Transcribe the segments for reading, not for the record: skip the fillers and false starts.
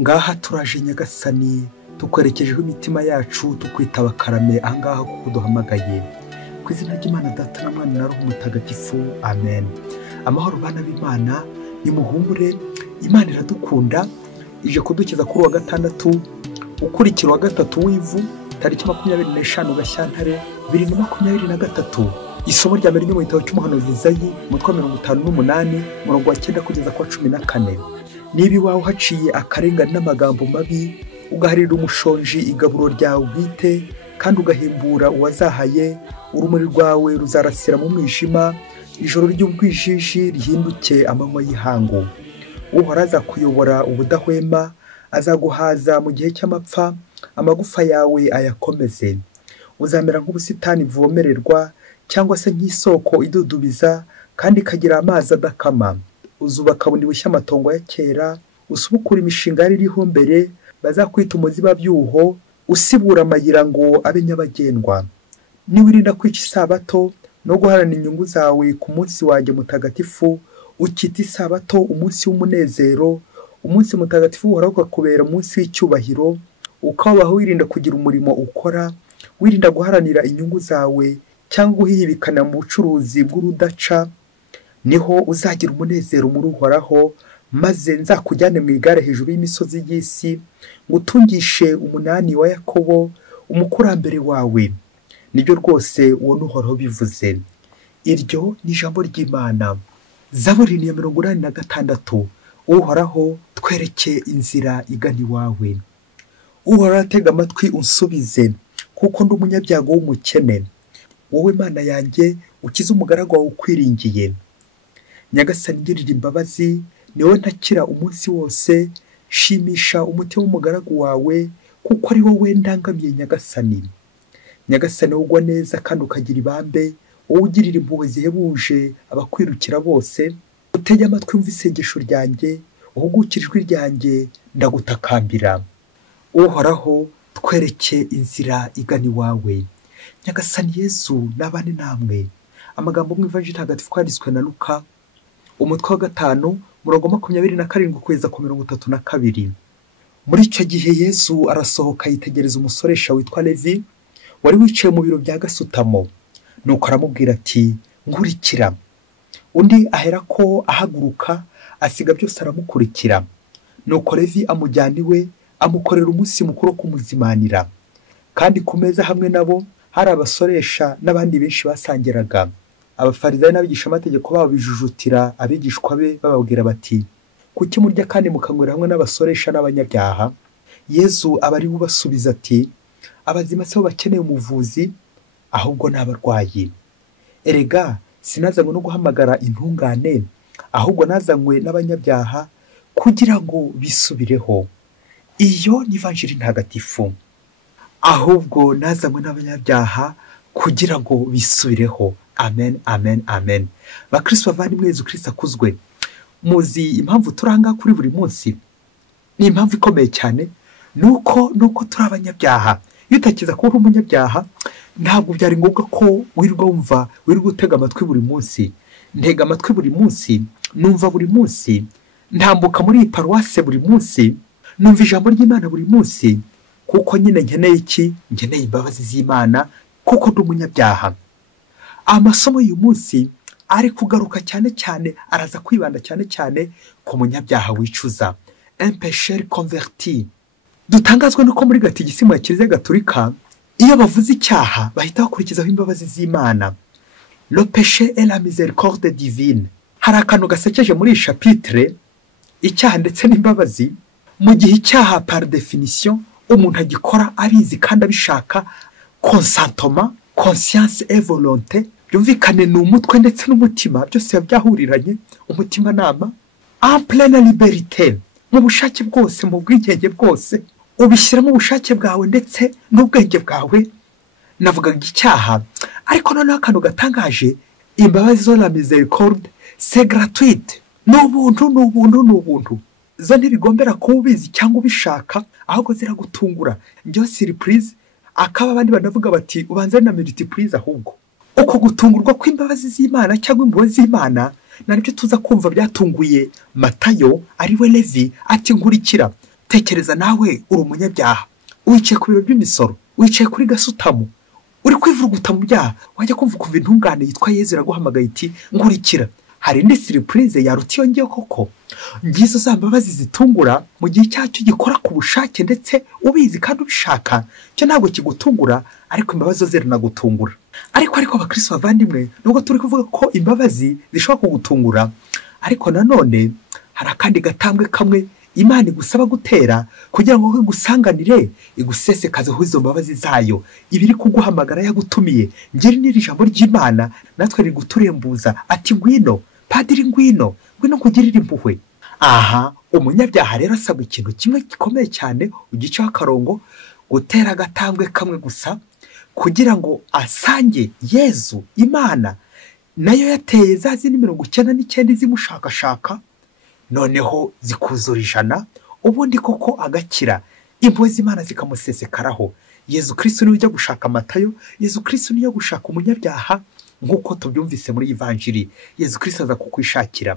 ngaha turaje Nyagasani tukwerekejeho imitima yacu tukwitaba karame ahangaha kuko duhamagaye ku izina ry'Imana Data na Mwana na Roho Mutagatifu amen. Amahoro bana b'Imana nimuhumure, Imana iradukunda ije kudukiza kuri wa gatandatu ukurikira wa gatatu w'ivu tariki 25 Gashyantare 2023. Isomo rya mbere mu gitabo cy'umuhanuzi Ngiyi umutwe 58 umurongo wa 9 kugeza ku 14. Nibi wawe haciye akarengane n'amagambo mabi ugaharira umushonji igaburo ryawe bwite kandi ugahimbura uwazahaye, urumuri rwawe ruzarasira mu mwijima, ijoro ry'ubwijiji rihinduke amanywa y'ihangu. Uhoraho azakuyobora ubudahwema, azaguhaza mu gihe cy'amapfa, amagufa yawe ayakomeze. Uzamera nk'ubusitani buvomererwa cyangwa se nk'isoko idudubiza kandi ikagira amazi adakama. Uzubaka bundi bushya amatongo ya kera, usubukura imishinga yari iriho mbere, bazakwita umuziba byuho, usibura amayira ngo abe nyabagendwa. Niwirinda kwica isabato no guharana inyungu zawe ku munsi wanjye mutagatifu, ukita isabato umunsi w'umunezero, umunsi mutagatifu uhoraho ukakubera umunsi w'icyubahiro, ukabaho wirinda kugira umurimo ukora, wirinda guharanira inyungu zawe cyangwa guhihibikana mu bucuruzi bw'urudaca, niho uzagira umunezero muri Uhoraho, maze nzakujyane mu igare hejuru y'imisozi y'isi, ngutungishe umunani wa Yakobo umukurambere wawe. Nibyo rwose uwo n'Uhoraho bivuze. Iryo ni ijambo ry'Imana. Zaburi ya 86. Uhoraho twereke inzira igana iwawe. Uhoraho atega amatwi unsubize, kuko ndi umunyabyago w'umukene. Wowe Mana yanjye ukiza umugaragu wawe ukwiringiye. Nyagasani ngirira imbabazi, ni wowe ntakira umunsi wose, shimisha umutima w'umugaragu wawe kuko ari wowe ndangamiye Nyagasani. Nyagasani ugwa neza kandi ukagira ibambe, wowe ugirira impuhwe zihebuje abakwirukira bose, utege amatwi umva isengesho ryanjye, uhugukire ijwi ryanjye ndagutakambira. Uhoraho twereke inzira igana iwawe. Nyagasani Yesu nabane namwe. Amagambo mu Ivanjili ntagatifu kwanditswe na Luka umutwe wa 5 umurongo 27 kugeza ku 32. Muri icyo gihe Yesu arasohoka yitegereza umusoresha witwa Levi wari wicaye mu biro bya gasutamo, nuko aramubwira ati nkurikira. Undi ahera ko ahaguruka asiga byose aramukurikira. Nuko Levi amujyana iwe, amukorera umunsi mukuru kumuzimanira, kandi ku meza hamwe nabo hari abasoresha n'abandi benshi basangiraga. Abafarisayo n'abigisha amategeko babo bijujutira abigishwa be bababwira bati, kuki murya kandi mukanywera hamwe n'abasoresha n'abanyabyaha? Yesu abari bubasubiza ati, abazima se bo bakeneye umuvuzi, ahubwo n'abarwayi. Erega sinazanywe no guhamagara intungane, ahubwo nazanywe n'abanyabyaha kugira ngo bisubireho. Iyo ni Ivanjili ntagatifu. Ahubwo nazanywe n'abanyabyaha kugira ngo bisubireho. Amen, amen, amen. Bakristo bavandimwe, Yesu Kristo akuzwe. Muzi impamvu turanga kuri buri munsi? Ni impamvu ikomeye cyane, nuko turi abanyabyaha. Iyo utakiza kuba umunyabyaha, ntabwo byari ngombwa ko wirirwa wumva, wirirwa utega amatwi buri munsi. Ntega amatwi buri munsi, numva buri munsi, ntambuka muri paruwase buri munsi, numva ijambo ry'Imana buri munsi, kuko nyine nkeneye iki? Nkeneye imbabazi z'Imana kuko ndi umunyabyaha. Amasomo y'uyu munsi ari kugaruka cyane araza kwibanda cyane ku munyabyaha wicuza, un pécheur converti. Dutangazwa nuko muri gatigisimu ya Kiliziya Gatolika iyo bavuze icyaha bahita bakurikizaho imbabazi z'Imana. Le péché et la miséricorde divine. Hari akantu gasekeje muri chapitre icyaha ndetse n'imbabazi. Mu gihe icyaha par définition umuntu agikora abizi kandi abishaka, consentement, conscience et volonté, byumvikane n'umutwe ndetse n'umutima byose byahuriranye, umutima nama en pleine liberté, mu bushake bwose, mu bwigenge bwose, ubishyira mu bushake bwawe ndetse n'ubwenge bwawe. Navuga icyaha, ariko noneho akantu gatangaje, imbabazi zo la miséricorde c'est gratuite. N'ubuntu zo ntibigombera kuba ubizi cyangwa ubishaka, ahubwo ziragutungura. Njyo surprise, akaba abandi banavuga bati ubanze na multiprise. Ahubwo uko gutungurwa kw'imbabazi z'Imana cyangwa impuhwe z'Imana naribyo tuza kumva byatunguye Matayo ari we Levi ati nkurikira. tekereza nawe uri umunyabyaha, wicaye ku biro by'imisoro, wicaye kuri gasutamo, uri kwivuruguta mu byaha, wajya kumva ukumva intungane yitwa Yezu iraguhamagaye iti nkurikira. Hari indi surprise yaruta iyo ngiyo koko. Ngizo za mbabazi zitungura mu gihe cyacyo gikora ku bushake ndetse ubizi kandi ubishaka, cyo ntabwo kigutungura, ariko imbabazi zo ziranagutungura. Ariko abakristo bavandimwe, nubwo turi kuvuga ko imbabazi zishobora kugutungura, ariko nanone hari akandi gatambwe kamwe Imana igusaba gutera kugira ngo igusanganire, igusesekazeho izo mbabazi zayo. Ibiri kuguhamagara yagutumiye, ngiri n'iri jambo ry'Imana natwe riguturembuza ati ngwino padiri, ngwino kugirira impuhwe. Aha umunyabyaha rero asabwa ikintu kimwe gikomeye cyane, ugiceho akarongo, gutera agatambwe kamwe gusa kugira ngo asange Yezu. Imana nayo yateye za zindi 99 zimushakashaka, noneho zikuzura 100, ubundi koko agakira, impuhwe z'Imana zikamusesekaraho. Yezu Kristo niwe ujya gushaka Matayo, Yezu Kristo niwe gushaka umunyabyaha, nk'uko tubyumvise muri Ivanjiri. Yezu Kristo aza kukwishakira.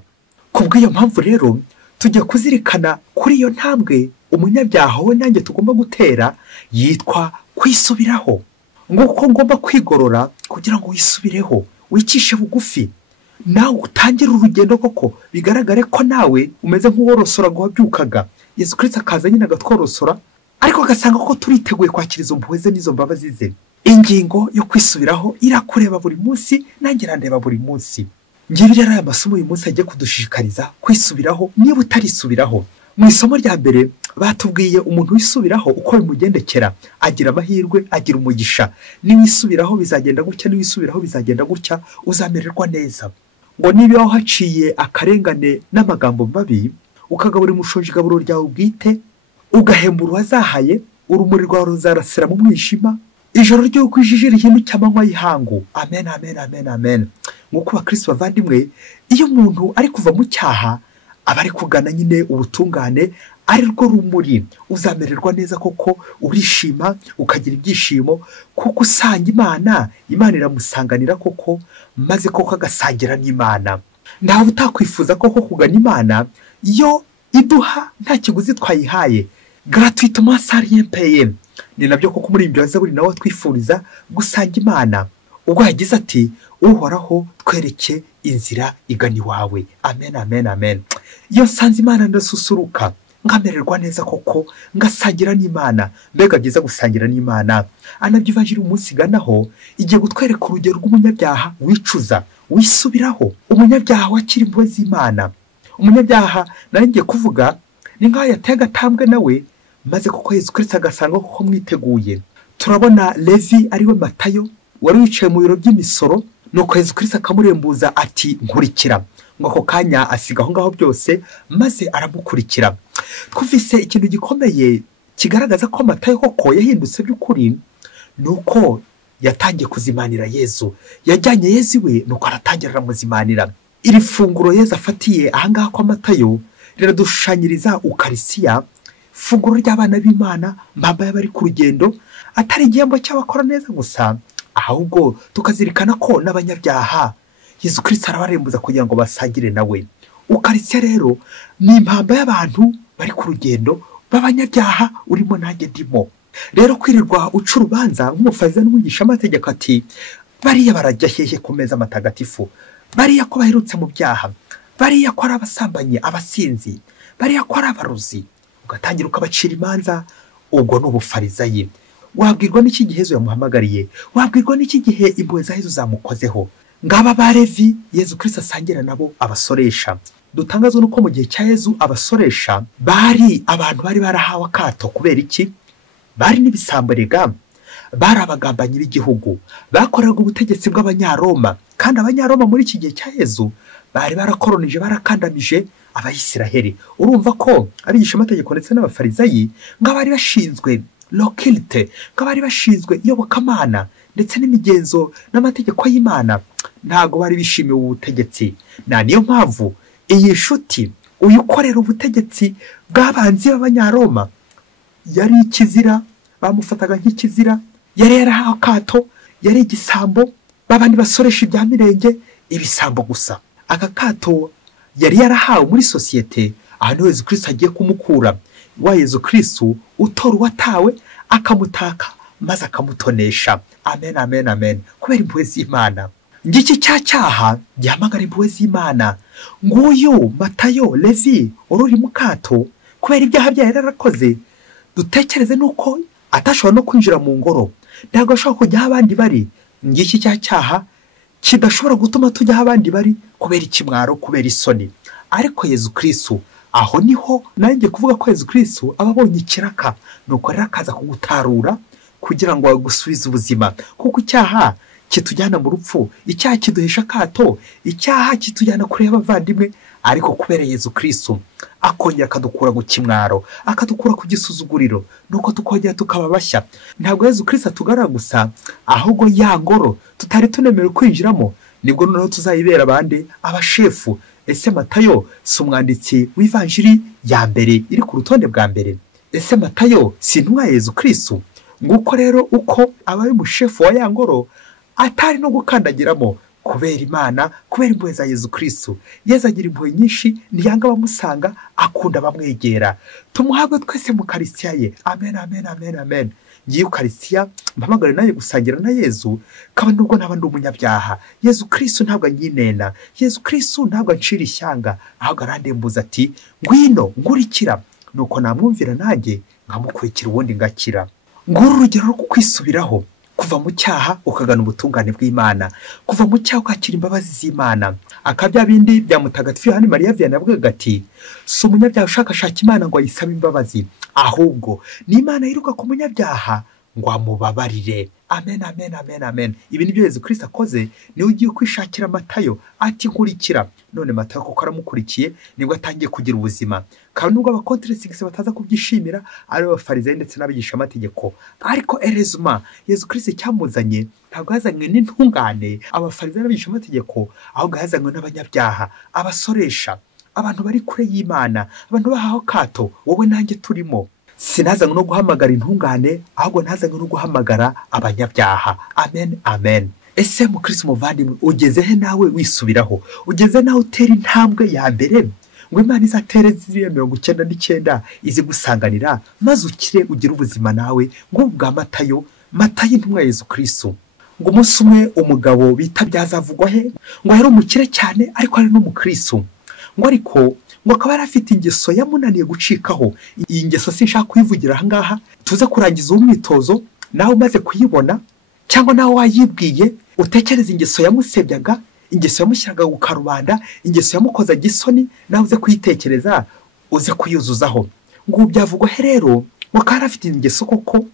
Kubw'iyo mpamvu rero tujya kuzirikana kuri iyo ntambwe umunyabyaha we nanjye tugomba gutera, yitwa kwisubiraho. Nguko ngomba kwigorora kugira ngo wisubireho, wicishe bugufi, nawe utangire urugendo koko bigaragare ko nawe umeze nk'uworosora guhabyukaga. Yesu Kristo akaza nyine agatworosora, ariko agasanga ko turiteguye kwakira izo mpuhwe ze n'izo mbabazi ze. Ingingo yo kwisubiraho irakureba buri munsi, nanjye randeba buri munsi. Ngibi rero aya masomo uyu munsi agiye kudushishikariza kwisubiraho niba utarisubiraho. Mu isomo rya mbere batubwiye umuntu wisubiraho uko bimugendekera, agira amahirwe, agira umugisha. Niwisubiraho bizagenda gutya, niwisubiraho bizagenda gutya, uzamererwa neza. Ngo niba aho haciye akarengane n'amagambo mabi, ukagaburira umushonji igaburo ryawe bwite, ugahembura uwazahaye, urumuri rwawe ruzarasira mu mwijima, ijoro ryo kwijije rihinduka amanywa y'ihangu. Amen, amen, amen, amen. Nk'uko abakristo bavandimwe, iyo umuntu ari kuva mu cyaha aba ari kugana nyine ubutungane, ari rwo rumuri, uzamererwa neza koko, urishima, ukagira ibyishimo, kuko usanga Imana iramusanganira koko, maze koko agasangira n'Imana. Ntawe utakwifuza koko kugana Imana, yo iduha nta kiguzi twayihaye, gratuitement sans rien payer. Ni nabyo koko muri ibyo Zaburi nawe twifuriza gusanga Imana, ubwo yagize ati uhoraho twereke inzira igana iwawe. Amen, amen, amen. Iyo sanze Imana ndasusuruka, ngamererwa neza koko, ngasangira n'Imana. Mbega byiza gusangira n'Imana. Anabyo Ivanjiri umunsi ganaho igiye gutwereka urugero rw'umunyabyaha wicuza, wisubiraho, umunyabyaha wakira impuhwe z'Imana. Umunyabyaha nari ngiye kuvuga ni nk'aho yateye agatambwe nawe, maze koko Yesu Kristo agasanga koko mwiteguye. Turabona Levi ariwe Matayo wari wicaye mu biro by'imisoro, nuko Yesu Kristo akamurembuza ati nkurikira. Ngo ako kanya asiga aho ngaho byose, maze aramukurikira. Twumvise ikintu gikomeye kigaragaza ko Matayo koko yahindutse by'ukuri, nuko yatangiye kuzimanira Yezu. Yajyanye Yezu we, nuko aratangira aramuzimanira. Iri funguro Yezu afatiye ahangaha kwa Matayo riradushushanyiriza ukarisiya, funguro ry'abana b'Imana, mbamba y'abari ku rugendo, atari igihembo cy'abakora neza gusa, ahubwo tukazirikana ko n'abanyabyaha Yesu Kristo arabarembuza kugira ngo basagire nawe. Ukarisiya rero ni impamba y'abantu bari ku rugendo b'abanyabyaha, urimo nanjye ndimo. Rero kwirirwa uca urubanza nk'umufarisayo n'umwigisha amategeko ati bariya barajya hehe ku meza matagatifu, bariya ko baherutse mu byaha, bariya ko ari abasambanyi, abasinzi, bariya ko ari abarozi, ugatangira ukabacira imanza, ubwo ni ubufarisayi. Wabwirwa n'iki gihe Yezu yamuhamagariye? Wabwirwa n'iki gihe impuhwe za Yezu zamukozeho? Ngaba ba Levi Yezu Kristo asangira nabo abasoresha. Dutangazwa nuko mu gihe cya Yezu abasoresha bari abantu bari barahawe akato. Kubera iki? Bari n'ibisambarega, bari abagambanyi b'igihugu, bakoraga ubutegetsi bw'Abanyaroma, kandi Abanyaroma muri iki gihe cya Yezu bari barakoronije, barakandamije Abayisiraheli. Urumva ko abigisha amategeko ndetse n'abafarisayi ngabari bashinzwe lokilite, ngabari bashinzwe iyobokamana ndetse n'imigenzo n'amategeko y'Imana, ntago bari bishimiye ubutegetsi. Niyo mpamvu iyi nshuti uyikorera ubutegetsi bw'abanzi b'Abanyaroma yari ikizira, bamufataga nk'ikizira, yari yarahawe akato, yari igisambo, babandi basoresha ibya mirenge, ibisambo gusa. Aka kato yari yarahawe muri sosiyete, ahantu Yesu Kristo agiye kumukura. wa Yezu Kristo utora uwatawe akamutaka maze akamutonesha. Amen, amen, amen. Kubera impuhwe z'Imana. Ngiki cyaha gihamagara impuhwe z'Imana. Nguyu Matayo, Levi, ururi mu kato kubera ibyaha bya yarakoze. Dutekereze nuko atashobora no kwinjira mu ngoro, ntabwo ashobora kujya aho abandi bari. Ngiki cyaha kidashobora gutuma tujya aho abandi bari kubera ikimwaro, kubera isoni. Ariko Yezu Kristo, aho niho nanjye kuvuga ko Yezu Kristo aba abonye ikiraka, nuko rero akaza kugutarura kugira ngo agusubize ubuzima. Kuko icyaha kitujyana mu rupfu, icyaha kiduhesha akato, icyaha kitujyana kure y'abavandimwe. Ariko kubera Yezu Kristo akongera akadukura ku kimwaro, akadukura ku gisuzuguriro, nuko tukongera tukaba bashya. Ntabwo Yezu Kristo atugarura gusa, ahubwo ya ngoro tutari tunemerewe kwinjiramo nibwo noneho tuzayibera abandi abashefu. Ese Matayo si umwanditsi w'ivanjiri ya mbere iri ku rutonde bwa mbere? Ese Matayo si intumwa Yezu Kristo? Nguko rero uko abaye umushefu wa ya ngoro atari no gukandagiramo, kubera Imana, kubera impuhwe za Yezu Kristo. Yezu agira impuhwe nyinshi, ntiyanga abamusanga, akunda abamwegera. Tumuhabwe twese mu Karistiya ye. Amen, amen, amen, amen. Ngiyi Karistiya mpamagare naye gusangira na Yezu, kaba nubwo naba ndi umunyabyaha. Yezu Kristo ntabwo anyinena, Yezu Kristo ntabwo ancira ishyanga, ahubwo arandembuza ati ngwino ngurikira. Nuko namwumvira nanjye nkamukurikira ubundi ngakira. Nguru urugero rwo kwisubiraho, kuva mu cyaha ukagana ubutungane bw'Imana, kuva mu cyaha ukakira imbabazi z'Imana. Akabya bindi bya Mutagatifu Yohani Mariya Vianney avuga ati si umunyabyaha ushakashaka Imana ngo ayisabe imbabazi, ahubwo ni Imana yiruka ku munyabyaha ngo amubabarire. Amen, amen, amen, amen. Ibi nibyo Yezu Kristo akoze. Niwe ugiye kwishakira Matayo ati nkurikira. None Matayo kuko aramukurikiye nibwo atangiye kugira ubuzima. Kandi nubwo abakonteresigisi bataza kubyishimira, ari abafarisayo ndetse n'abigisha amategeko, ariko erezuma Yezu Kristo cyamuzanye ntabwo yazanywe n'intungane, abafarisayo n'abigisha amategeko, ahubwo yazanywe n'abanyabyaha, abasoresha, abantu bari kure y'Imana, abantu bahaho kato, wowe nanjye turimo. Sinazanywe no guhamagara intungane, ahubwo nazanywe no guhamagara abanyabyaha. Amen, amen. Ese mukristo muvandimwe, ugeze he nawe wisubiraho? Ugeze nawe utera intambwe ya mbere ngo Imana izatere ziriya 99 izi gusanganira, maze ukire ugira ubuzima nawe ngo bwa Matayo intumwa Yezu Kristo. Ngo umunsi umwe umugabo bita byazavugwa he ngo yari umukire cyane, ariko ari n'umukristo. Ngo ariko ngo akaba yarafite ingeso yamunaniye gucikaho. Iyi ngeso sinshaka kuyivugira aha ngaha, tuze kurangiza umwitozo nawe umaze kuyibona, cyangwa nawe wayibwiye utekereza ingeso yamusebyaga, ingeso yamushyiraga ku karubanda, ingeso yamukoza gisoni, nawe uze kuyitekereza uze kuyuzuzaho. Ngo byavugwa he rero ngo akaba yarafite ingeso koko,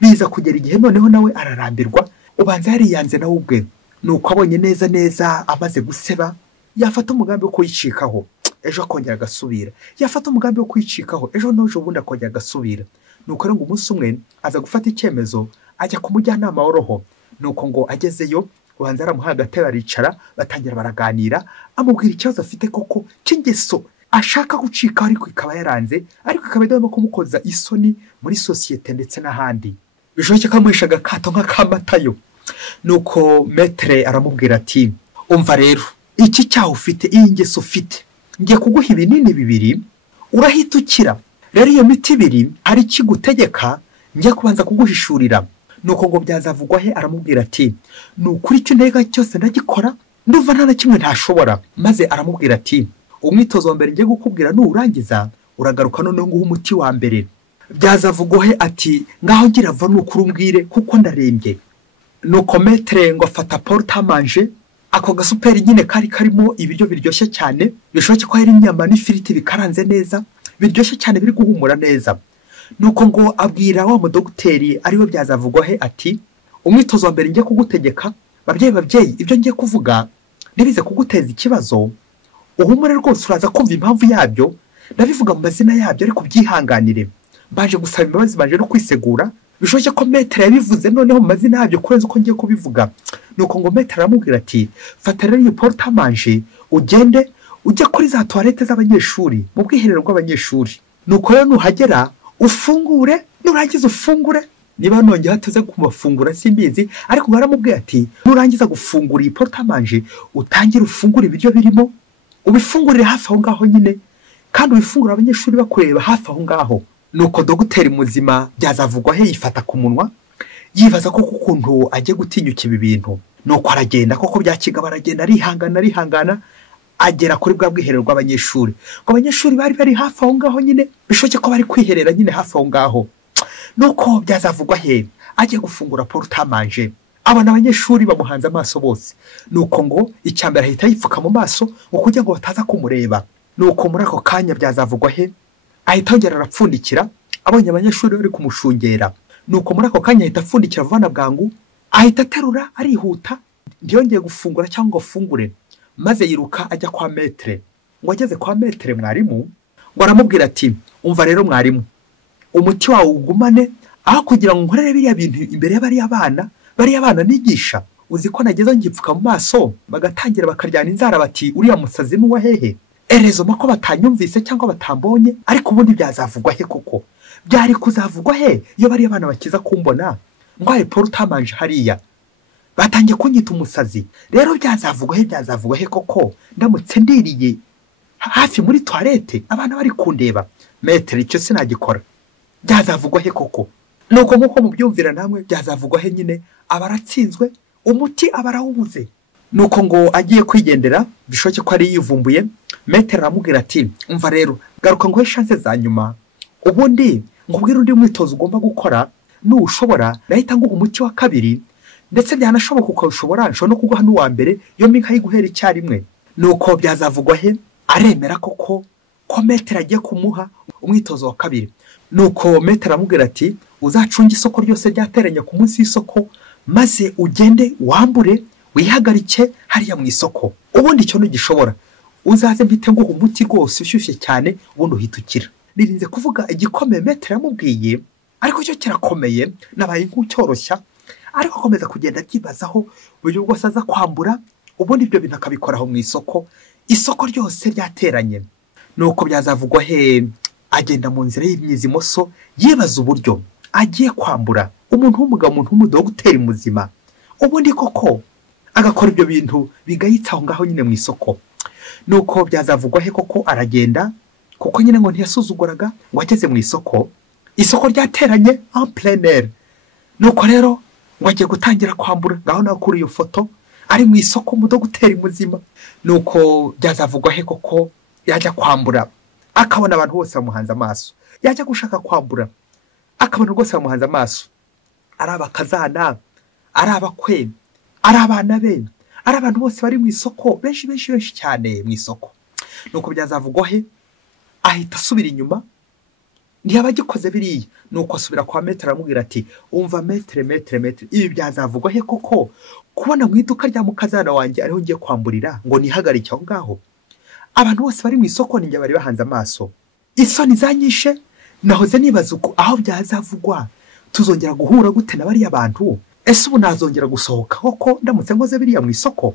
biza kugera igihe noneho nawe ararambirwa, ubanza yariyanze nawe ubwe. Nuko abonye neza amaze guseba, yafata umugambi wo kuyicikaho, ejo akongera agasubira, yafata umugambi wo kwicikaho, ejo n'ejo bundi akongera agasubira. Nuko rero ngo umunsi umwe aza gufata icyemezo, ajya ku mujyanama w'oroho. Nuko ngo agezeyo, ubanza aramuha agatebe aricara, batangira baraganira, amubwira ikibazo afite koko cy'ingeso ashaka gucika, ariko ikaba yaranze, ariko ikaba idahwema kumukoza isoni muri sosiyete ndetse n'ahandi. Bishoboke ko amuhisha agakato nk'aka Matayo. Nuko metre aramubwira ati umva rero, iki cyaha ufite, iyi ngeso ufite, ngiye kuguha ibinini 2, urahita ukira. Rero iyo miti 2 hari kigutegeka, ngiye kubanza kuguhishurira. Nuko ngo byazavugwa he aramubwira ati nukuri icyo ntega cyose ndagikora, nduva nta na kimwe ntashobora. Maze aramubwira ati umwitozo wa mbere ngiye gukubwira nurangiza uragaruka noneho nguha umuti wa mbere. Byazavugwa he ati ngaho ngira va nukuri umbwire kuko ndarembye. Nuko metre ngo afata porte à manger, ako gasuperi nyine kari karimo ibiryo biryoshye cyane, bishoboke ko hari inyama n'ifiriti bikaranze neza, biryoshye cyane biri guhumura neza. Nuko ngo abwira wa mudogiteri ariwe byazavugwa he ati umwitozo wa mbere ngiye kugutegeka, babyeyi ibyo ngiye kuvuga nibize kuguteza ikibazo, uhumure rwose uraza kumva impamvu yabyo, ndabivuga mu mazina yabyo ariko byihanganire. Baje gusaba imbabazi, baje no kwisegura, bishoboke ko metre yabivuze noneho mu mazina yabyo kurenza uko ngiye kubivuga. Nuko ngo metre aramubwira ati fata rero iyi porte à manger, ugende ujye kuri za toilette z'abanyeshuri, mu bwiherero bw'abanyeshuri. Nuko rero nuhagera ufungure, nurangiza ufungure. Niba nongeye hatuze kumafungura simbizi, ariko baramubwiye ati nurangiza gufungura iyi porte à manger, utangire ufungure ibiryo birimo, ubifungurire hafi aho ngaho nyine, kandi ubifungura abanyeshuri bakureba hafi aho ngaho. nuko dogiteri muzima byazavugwa he yifata ku munwa yibaza ko ukuntu agiye gutinyuka ibi bintu nuko aragenda koko byakigaba aragenda arihangana agera kuri bwa bwiherero bw'abanyeshuri ngo abanyeshuri bari hafi aho ngaho nyine bishoke ko bari kwiherera nyine hafi aho ngaho nuko byazavugwa he agiye gufungura portamanje abana abanyeshuri bamuhanze amaso bose nuko ngo icyambere ahita yipfuka mu maso ngo kugira ngo bataza kumureba nuko muri ako kanya byazavugwa he ahita yongera arapfundikira abonye abanyeshuri bari kumushungera nuko muri ako kanya ahita apfundikira vuba na bwangu ahita aterura arihuta ntiyongeye gufungura cyangwa ngo afungure maze yiruka ajya kwa metere ngo ageze kwa metere mwarimu ngo aramubwira ati umva rero mwarimu umuti wawe ugumane aho kugira ngo nkorere biriya bintu imbere y'abariya bana nigisha uzi ko nageze ngipfuka mu maso bagatangira bakaryana inzara bati uriya musazi n'uwa hehe erezo mako batanyumvise cyangwa batambonye ariko ubundi byazavugwa he koko byari kuzavugwa he iyo bariya bana bakiza kumbona ngwaye portamanje hariya batangiye kunyita umusazi rero byazavugwa he koko ndamutse ndiriye hafi muri toilette abana bari kundeba metere icyo sinagikora byazavugwa he koko nuko nkuko mubyumvira namwe byazavugwa he nyine abaratsinzwe umuti abarawubuze nuko ngo agiye kwigendera bishoke ko ari yivumbuye metere aramubwira ati umva rero garuka ngo he chance za nyuma ubundi ngubwira undi mwitozo ugomba gukora nushobora nahita nguha umuti wa kabiri ndetse byanashoboka ukawushobora no kuguha n'uwa mbere yo minka yiguhera icyarimwe nuko byazavugwa he aremera koko ko metere agiye kumuha umwitozo wa kabiri nuko metere aramubwira ati uzacunge isoko ryose ryateranye ku munsi y'isoko maze ugende wambure wihagarike hariya mu isoko ubundi cyo nugishobora uzaze mbite ngo umuti rwose ushyushye cyane ubundi uhita ukira nirinze kuvuga igikomeye metere yamubwiye ariko cyo kirakomeye nabaye nk'ucyoroshya ariko akomeza kugenda byibazaho uburyo bwose aza kwambura ubundi ibyo bintu akabikoraho mu isoko ryose ryateranye nuko byazavugwa he agenda mu nzira y'imyizimoso yibaza uburyo agiye kwambura umuntu w'umugabo umuntu w'umudogiteri muzima ubundi koko agakora ibyo bintu bigayitsa aho ngaho nyine mu isoko nuko byazavugwa he koko aragenda kuko nyine ngo ntiyasuzuguraga ngo ageze mu isoko ryateranye en plein air nuko rero ngo agiye gutangira kwambura ngaho nawe kuri iyo foto ari mu isoko umudogiteri muzima nuko byazavugwa he koko yajya kwambura akabona abantu bose bamuhanze amaso yajya gushaka kwambura akabona rwose bamuhanze amaso ari abakazana ari abakwe ari abana be ari abantu bose bari mu isoko benshi cyane mu isoko nuko byazavugwa he ahita asubira inyuma ntiyabagikoze biriya nuko asubira kwa metere aramubwira ati umva metere ibi byazavugwa he koko kubona mu iduka rya mukazana wanjye ariho ngiye kwamburira ngo nihagarike aho ngaho abantu bose bari mu isoko ninjye bari bahanze amaso isoni zanyishe nahoze nibaza uko aho byazavugwa tuzongera guhura gute na bariya bantu ese ubu nazongera gusohoka koko ndamutse ngoze biriya mu isoko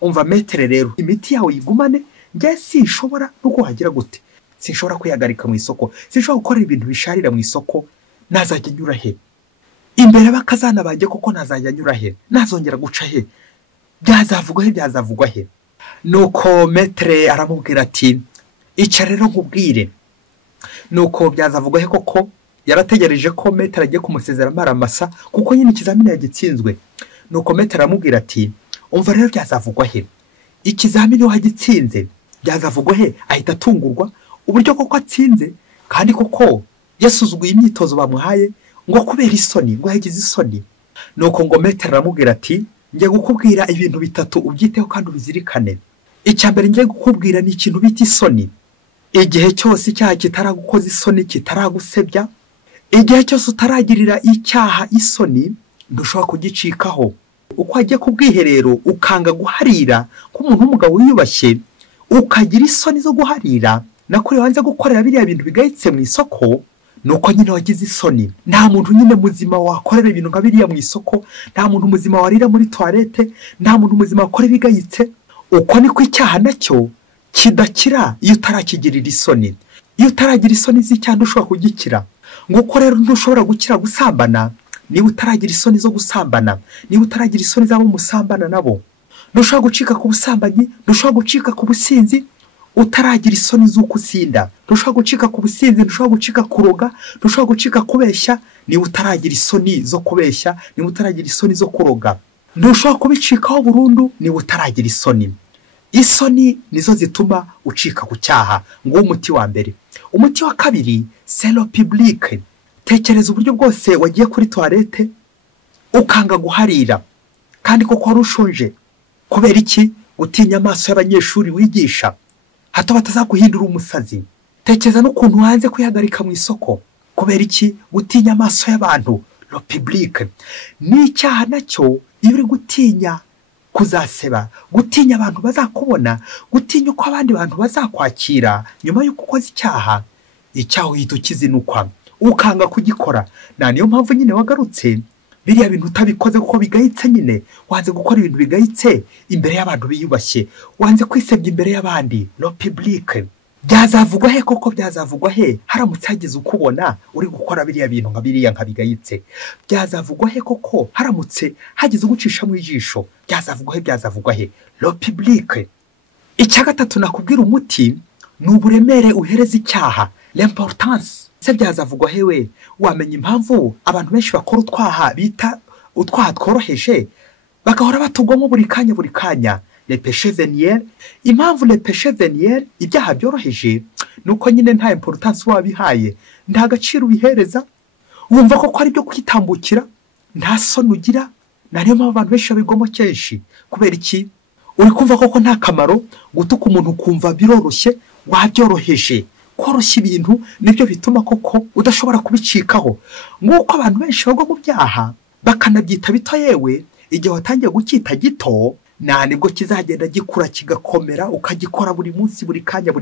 umva metere rero imiti yawe yigumane njye sinshobora no kuhagira gute sinshobora kwihagarika mu isoko sinshobora gukora ibintu bisharira mu isoko nazajya nyura he imbere bakazana banjye koko nazajya nyura he nazongera guca he byazavugwa he nuko metere aramubwira ati ica rero nkubwire nuko byazavugwa he koko yarategereje ko metere agiye kumusezera amaramasa kuko nyine ikizamini yagitsinzwe nuko metere aramubwira ati umva rero byazavugwa he ikizamini wagitsinze byazavugwa he ahita atungurwa uburyo koko atsinze kandi koko yasuzuguye imyitozo bamuhaye ngo kubera isoni ngo yagize isoni nuko ngo metere aramubwira ati ngiye gukubwira ibintu bitatu ubyiteho kandi ubizirikane icyambere ngiye gukubwira ni ikintu bita isoni igihe cyose icyaha kitaragukoza isoni kitaragusebya igihe cyose utaragirira icyaha isoni ndushobora kugicikaho uko agiye ku bwiherero ukanga guharira nk'umuntu w'umugabo wiyubashye ukagira isoni zo guharira nakuri wanze gukorera biriya bintu bigayitse mu isoko nuko nyine wagize isoni nta muntu nyine muzima wakorera ibintu nka biriya mu isoko nta muntu muzima warira muri toilette nta muntu muzima wakora bigayitse uko niko icyaha nacyo kidakira iyo utarakigirira isoni iyo utaragira isoni z'icyaha ushobora kugikira nguko rero ntushobora gukira gusambana niba utaragira isoni zo gusambana niba utaragira isoni z'abo musambana nabo ntushobora gucika ku busambanyi ntushobora gucika ku businzi utaragira isoni z'uko usinda ntushobora gucika ku businzi, ntushobora gucika kuroga, ntushobora gucika kubeshya niba utaragira isoni zo kubeshya, niba utaragira isoni zo kuroga. Ntushobora kubicikaho burundu niba utaragira isoni. Isoni nizo zituma ucika ku cyaha. Ngo umuti wa mbere. Umuti wa kabiri, selo publique. Tekereza uburyo bwose wagiye kuri toilette ukanga guharira kandi koko wari ushonje. Kubera iki? Gutinya amaso y'abanyeshuri wigisha, hato batazaguhindura umusazi. Tekereza n'ukuntu wanze kwihagarika mu isoko. Kubera iki? Gutinya amaso y'abantu, lo public. Ni icyaha nacyo iyo uri gutinya kuzaseba, gutinya abantu bazakubona, gutinya uko abandi bantu bazakwakira nyuma y'uko ukoze icyaha. Icyaha uhita ukizinukwa ukanga kugikora. Niyo mpamvu nyine wagarutse biriya bintu utabikoze kuko bigayitse nyine. Wanze gukora ibintu bigayitse imbere y'abantu biyubashye, wanze kwisebya imbere y'abandi, lo public. Byazavugwa he koko? Byazavugwa he haramutse hagize ukubona uri gukora biriya bintu nka biriya nka bigayitse? Byazavugwa he koko haramutse hagize ugucisha mu ijisho? Byazavugwa he? Byazavugwa he? Lo public. Icya gatatu nakubwira umuti ni uburemere uhereza icyaha, l'importance. Se byazavugwa he we? Wamenya impamvu abantu benshi bakora utwaha bita utwaha tworoheje bagahora batugwamo buri kanya. Le péché veniel. Impamvu le péché veniel, ibyaha byoroheje, nuko nyine nta importance wabihaye, nta gaciro ubihereza, wumva ko ari byo kwitambukira, nta soni ugira. Niyo mpamvu abantu benshi babigwamo kenshi. Kubera iki? Uri kumva koko nta kamaro, gutuka umuntu kumva biroroshye, wabyoroheje. Koroshya ibintu nibyo bituma koko udashobora kubicikaho. Nk'uko abantu benshi bagwa mu byaha bakanabyita bito, yewe igihe watangiye gukita gito nibwo kizagenda gikura kigakomera, ukagikora buri munsi, buri kanya.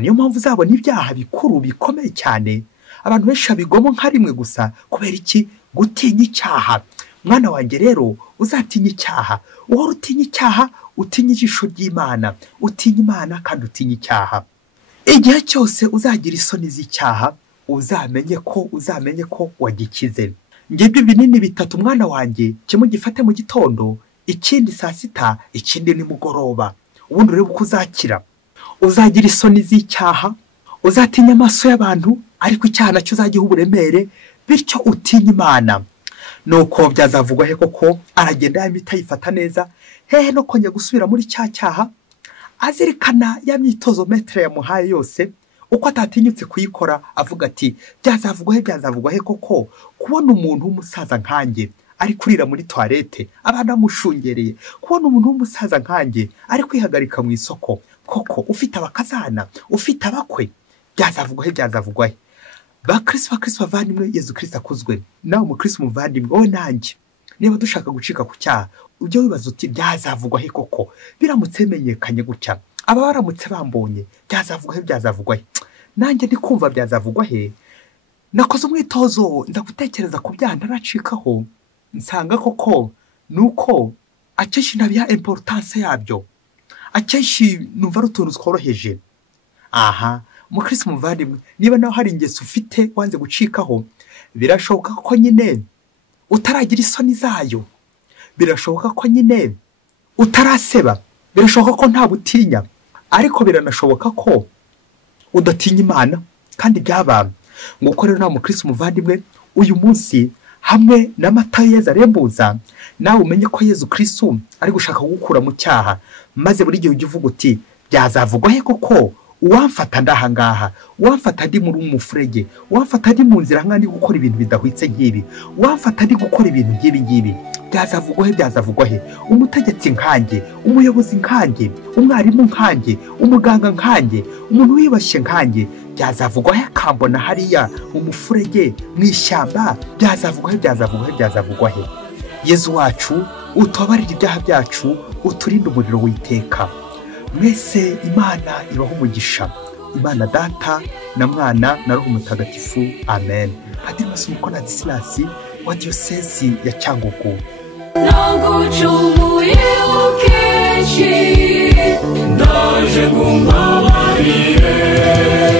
Niyo mpamvu uzabona ibyaha bikuru bikomeye cyane abantu benshi babigwamo nka rimwe gusa. Kubera iki? Gutinya icyaha. Mwana wanjye rero uzatinya icyaha, uhora utinya icyaha, utinya ijisho ry'Imana, utinya Imana kandi utinya icyaha. Igihe cyose uzagira isoni z'icyaha, uzamenye ko wagikize. Ngibyo binini bitatu mwana wanjye, kimwe gifate mu gitondo, ikindi saa sita, ikindi nimugoroba. Ubundi urebe uko uzakira. Uzagira isoni z'icyaha, uzatinya amaso y'abantu, ariko icyaha nacyo uzagiha uburemere, bityo utinya Imana. Nuko byazavugwa he koko aragenda imiti ayifata neza, hehe no kongera gusubira muri cya cyaha, azirikana ya myitozo metre yamuhaye yose, uko atatinyutse kuyikora, avuga ati byazavugwa he koko kubona umuntu w'umusaza nkanjye ari kurira muri toilette abana bamushungereye, kubona umuntu w'umusaza nkanjye ari kwihagarika mu isoko, koko ufite abakazana, ufite abakwe. Byazavugwa he? Bakristo bavandimwe, Yezu Kristo akuzwe. Nawe umukristo muvandimwe, wowe nanjye, niba dushaka gucika ku cyaha, ujye wibaza uti byazavugwa he koko biramutse menyekanye gutya, aba baramutse bambonye, byazavugwa he? Nanjye ndi kumva byazavugwa he. Nakoze umwitozo nza gutekereza ku byaha ntaracikaho, nsanga koko nuko akenshi ntabiha importance yabyo, akenshi numva ari utuntu tworoheje. Aha umukristo muvandimwe, niba nawe hari ingeso ufite wanze gucikaho, birashoboka ko nyine utaragira isoni zayo, birashoboka ko nyine utaraseba, birashoboka ko nta butinya, ariko biranashoboka ko udatinya Imana kandi byabana. Nguko rero nawe umukristo muvandimwe, uyu munsi hamwe n'amata yeza rembuza, nawe umenye ko Yezu Kristo ari gushaka gukura mu cyaha, maze buri gihe ujye uvuga uti byazavugwa he koko uwamfata ndahangaha, uwamfata ndi muri umufurege, uwamfata ndi mu nzira nkandi gukora ibintu bidahwitse nk'ibi, uwamfata ndi gukora ibintu nk'ibi. Byazavugwa he? Umutegetsi nkanjye, umuyobozi nkanjye, umwarimu nkanjye, umuganga nkanjye, umuntu wibashye nkanjye, byazavugwa he akambona hariya umufurege mu ishyamba? Byazavugwa he? Yezu wacu utubabarire ibyaha byacu, uturinde umuriro w'iteka. Mwese Imana ibaho umugisha, Imana Data na Mwana na Roho Mutagatifu. Amen. Padiri Munsi Disilasi wa Diyosezi ya Cyangugu. Nagucumuye ukenshi, ndaje ngumbabarire.